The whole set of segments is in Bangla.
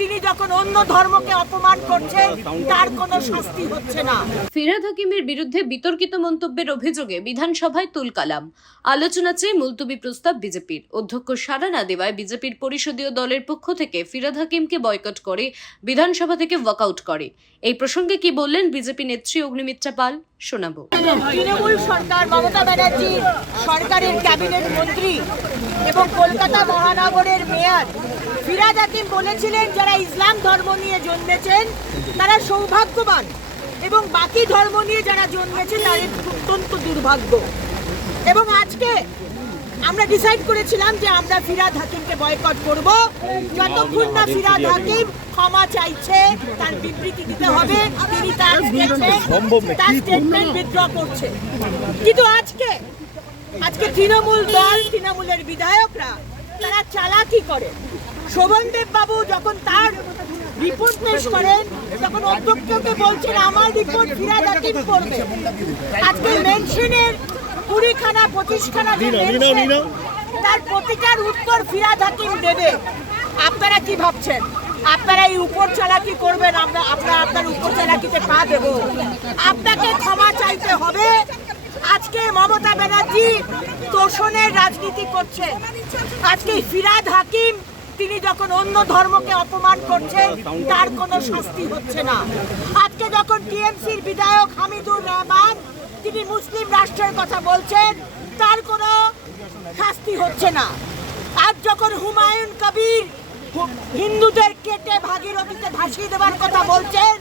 তিনি যখন অন্য ধর্মকে অপমান করছেন তার কোনো শাস্তি হচ্ছে না। ফিরহাদ হাকিমের বিরুদ্ধে বিতর্কিত মন্তব্যের অভিযোগে বিধানসভায় তুলকালাম আলোচনা চেয়ে মুলতবি প্রস্তাব বিজেপির। অধ্যক্ষ সাড়া না দেওয়ায় বিজেপির পরিষদীয় দলের পক্ষ থেকে ফিরহাদ হাকিমকে বয়কট করে বিধানসভা থেকে ওয়াকআউট করে। এই প্রসঙ্গে কি বললেন বিজেপি নেত্রী অগ্নিমিত্রা পাল? শোনাবো। তৃণমূল সরকার মমতা ব্যানার্জি সরকারের ক্যাবিনেট মন্ত্রী এবং কলকাতা মহানগরের মেয়র ফিরাদ হাকিম বলেছিলেন যারা ইসলাম ধর্ম নিয়ে জন্মেছেন তারা সৌভাগ্যবান। এবং বাকি ধর্ম নিয়ে যারা জন্মেছে তাদের অত্যন্ত দুর্ভাগ্য। এবং আজকে আমরা ডিসাইড করেছিলাম যে আমরা ফিরাদ হাকিমকে বয়কট করব। যতক্ষণ না ফিরাদ হাকিম ক্ষমা চাইছে তার বিবৃতি দিতে হবে তিনি তার তার স্টেটমেন্ট উইথড্র করছে। কিন্তু আজকে আজকে তৃণমূল দল তৃণমূলের বিধায়করা তারা চালাকি করে। শোভনদেব বাবু যখন তার রিপোর্ট পেশ করেন তখন অধ্যক্ষকে বলছেন আমার রিপোর্ট ফিরাদ হাকিম করবে আজকে মেনশনের কুড়িখানা পঁচিশখানা যে তার প্রতিটার উত্তর ফিরাদ হাকিম দেবে। আপনারা কি ভাবছেন? আপনারা এই উপর চালাকি করবেন আমরা আমরা আপনার উপর চালাকিতে পা দেব। আপনাকে ক্ষমা চাইতে হবে। আজকে মমতা ব্যানার্জি তোষণের রাজনীতি করছে আজকে ফিরাদ হাকিম তিনি যখন অন্য ধর্মকে অপমান করছেন তার কোনো শাস্তি হচ্ছে না। আজকে যখন টিএমসির বিধায়ক হামিদুর রহমান, তিনি মুসলিম রাষ্ট্রের কথা বলছেন, তার কোনো শাস্তি হচ্ছে না। আজ যখন হুমায়ুন কবির হিন্দুদের কেটে ভাগীরথীতে ভাসিয়ে দেওয়ার কথা বলছেন,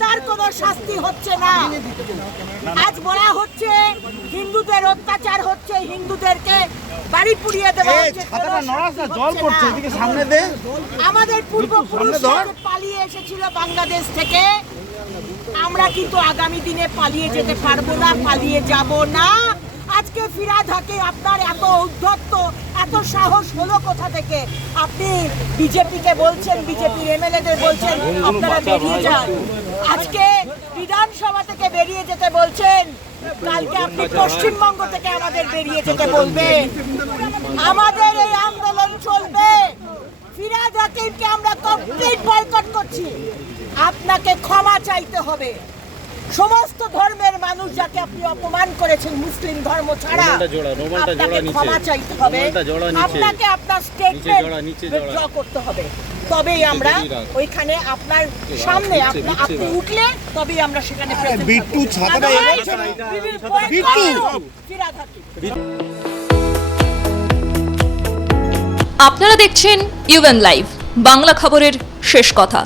তার কোনো শাস্তি হচ্ছে না। আজ বলা হচ্ছে, হিন্দুদের অত্যাচার হচ্ছে হিন্দুদেরকে বাড়ি পুড়িয়ে দেওয়া হচ্ছে নড়াস না জল পড়ছে এদিকে সামনে দে। আমাদের পূর্বপুরুষ পালিয়ে এসেছিল বাংলাদেশ থেকে। আমরা কিন্তু আগামী দিনে পালিয়ে যেতে পারব না পালিয়ে যাব না। আজকে ফিরাদ হাকে আপনার এত উদ্ধত্ত এত সাহস হলো কোথা থেকে? আপনি বিজেপিকে বলছেন, বিজেপির এমএলএদের বলছেন, আপনারা বেরিয়ে যান। আজকে বিধানসভা থেকে বেরিয়ে যেতে বলছেন, কালকে আপনি পশ্চিমবঙ্গ থেকে আমাদের বেরিয়ে যেতে বলবেন। আমাদের এই আন্দোলন চলবে। ফিরাদ হাকিমকে আমরা কমপ্লিট বয়কট করছি। আপনাকে ক্ষমা চাইতে হবে। সমস্ত ধর্মের মানুষ যাকে আপনি অপমান করেছেন মুসলিম ধর্ম ছাড়া আপনাকে ক্ষমা চাইতে হবে। আপনাকে আপনার স্টেটমেন্ট করতে হবে। তবেই আমরা ওইখানে আপনার সামনে আপনি উঠলে তবেই আমরা সেখানে বিট্টু ছাতাটা boycott বিট্টু। আপনারা দেখছেন ইউএন লাইভ বাংলা খবরের শেষ কথা।